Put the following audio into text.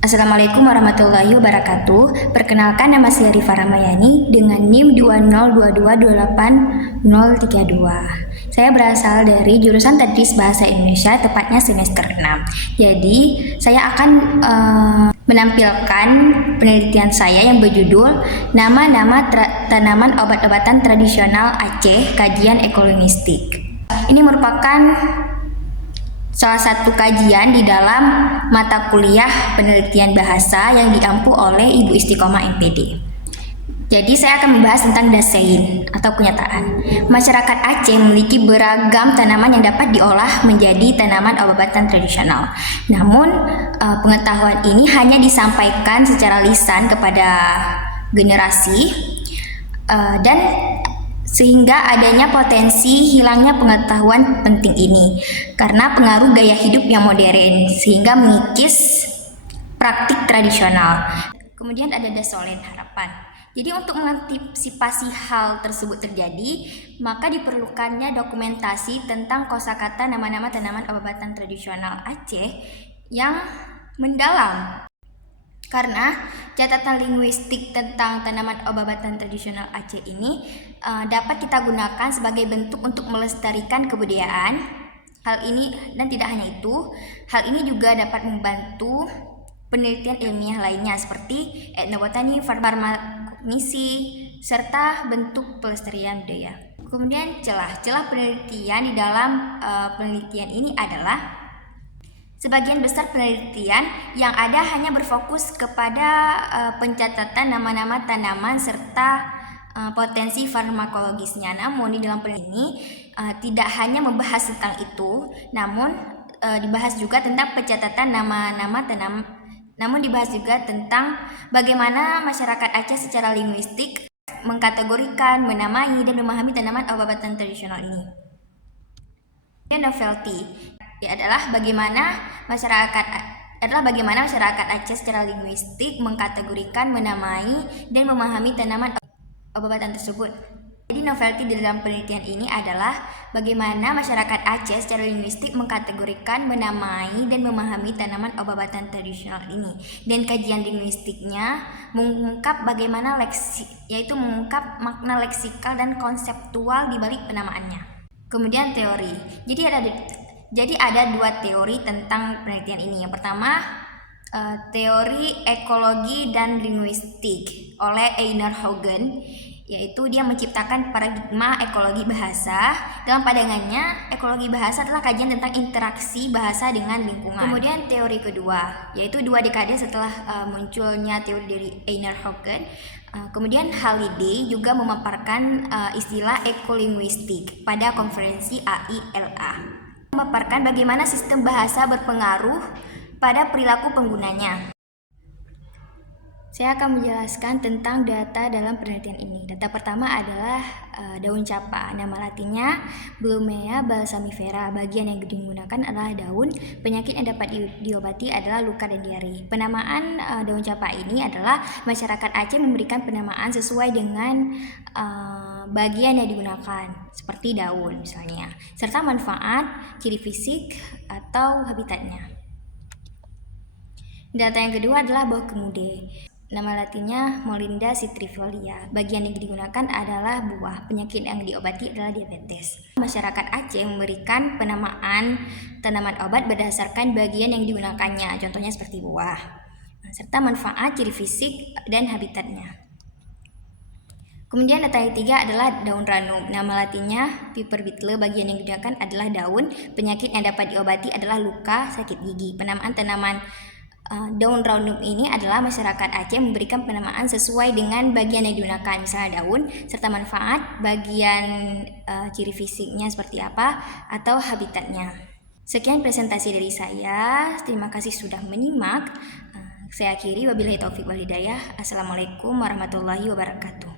Assalamualaikum warahmatullahi wabarakatuh. Perkenalkan, nama saya Rifa Ramayani dengan NIM 202228032. Saya berasal dari jurusan Tadris Bahasa Indonesia, tepatnya semester 6. Jadi, saya akan menampilkan penelitian saya yang berjudul Nama-nama tanaman obat-obatan tradisional Aceh, kajian ekolinguistik. Ini merupakan salah satu kajian di dalam mata kuliah penelitian bahasa yang diampu oleh Ibu Istiqomah MPD. Jadi saya akan membahas tentang dasein atau kenyataan. Masyarakat Aceh memiliki beragam tanaman yang dapat diolah menjadi tanaman obat-obatan tradisional. Namun pengetahuan ini hanya disampaikan secara lisan kepada generasi dan sehingga adanya potensi hilangnya pengetahuan penting ini karena pengaruh gaya hidup yang modern sehingga mengikis praktik tradisional. Kemudian ada dasolen harapan. Jadi untuk mengantisipasi hal tersebut terjadi, maka diperlukannya dokumentasi tentang kosakata nama-nama tanaman obat-obatan tradisional Aceh yang mendalam. Karena catatan linguistik tentang tanaman obat-obatan tradisional Aceh ini dapat kita gunakan sebagai bentuk untuk melestarikan kebudayaan. Hal ini dan tidak hanya itu, hal ini juga dapat membantu penelitian ilmiah lainnya seperti etnobotani, farmakognisi, serta bentuk pelestarian budaya. Kemudian celah penelitian di dalam penelitian ini adalah sebagian besar penelitian yang ada hanya berfokus kepada pencatatan nama-nama tanaman serta potensi farmakologisnya. Namun di dalam penelitian ini tidak hanya membahas tentang itu, namun dibahas juga tentang pencatatan nama-nama tanaman. Namun dibahas juga tentang bagaimana masyarakat Aceh secara linguistik mengkategorikan, menamai, dan memahami tanaman obat-obatan tradisional ini. Dan novelty adalah bagaimana masyarakat Aceh secara linguistik mengkategorikan, menamai, dan memahami tanaman obat-obatan tersebut. Jadi novelty di dalam penelitian ini adalah bagaimana masyarakat Aceh secara linguistik mengkategorikan, menamai, dan memahami tanaman obat-obatan tradisional ini. Dan kajian linguistiknya mengungkap bagaimana mengungkap makna leksikal dan konseptual di balik penamaannya. Kemudian teori. Jadi ada dua teori tentang penelitian ini. Yang pertama, teori ekologi dan linguistik oleh Einar Haugen, yaitu dia menciptakan paradigma ekologi bahasa. Dalam pandangannya, ekologi bahasa adalah kajian tentang interaksi bahasa dengan lingkungan. Kemudian teori kedua, yaitu 2 dekade setelah munculnya teori dari Einar Haugen, kemudian Halliday juga memaparkan istilah ekolinguistik pada konferensi AILA. Memaparkan bagaimana sistem bahasa berpengaruh pada perilaku penggunanya. Saya akan menjelaskan tentang data dalam penelitian ini. Data pertama adalah daun capa. Nama latinnya Blumea balsamifera. Bagian yang digunakan adalah daun. Penyakit yang dapat diobati adalah luka dan diare. Penamaan daun capa ini adalah masyarakat Aceh memberikan penamaan sesuai dengan bagian yang digunakan, seperti daun misalnya, serta manfaat, ciri fisik, atau habitatnya. Data yang kedua adalah buah kemude. Nama latinnya Molinda citrifolia. Bagian yang digunakan adalah buah. Penyakit yang diobati adalah diabetes. Masyarakat Aceh memberikan penamaan tanaman obat berdasarkan bagian yang digunakannya, contohnya seperti buah, serta manfaat, ciri fisik, dan habitatnya. Kemudian data yang ketiga adalah daun ranum. Nama latinnya Piper beetle. Bagian yang digunakan adalah daun. Penyakit yang dapat diobati adalah luka, sakit gigi. Penamaan tanaman daun ranum ini adalah masyarakat Aceh memberikan penamaan sesuai dengan bagian yang digunakan, misalnya daun, serta manfaat, bagian ciri fisiknya seperti apa, atau habitatnya. Sekian presentasi dari saya. Terima kasih sudah menyimak. Saya akhiri, wabillahi taufiq wal hidayah. Assalamualaikum warahmatullahi wabarakatuh.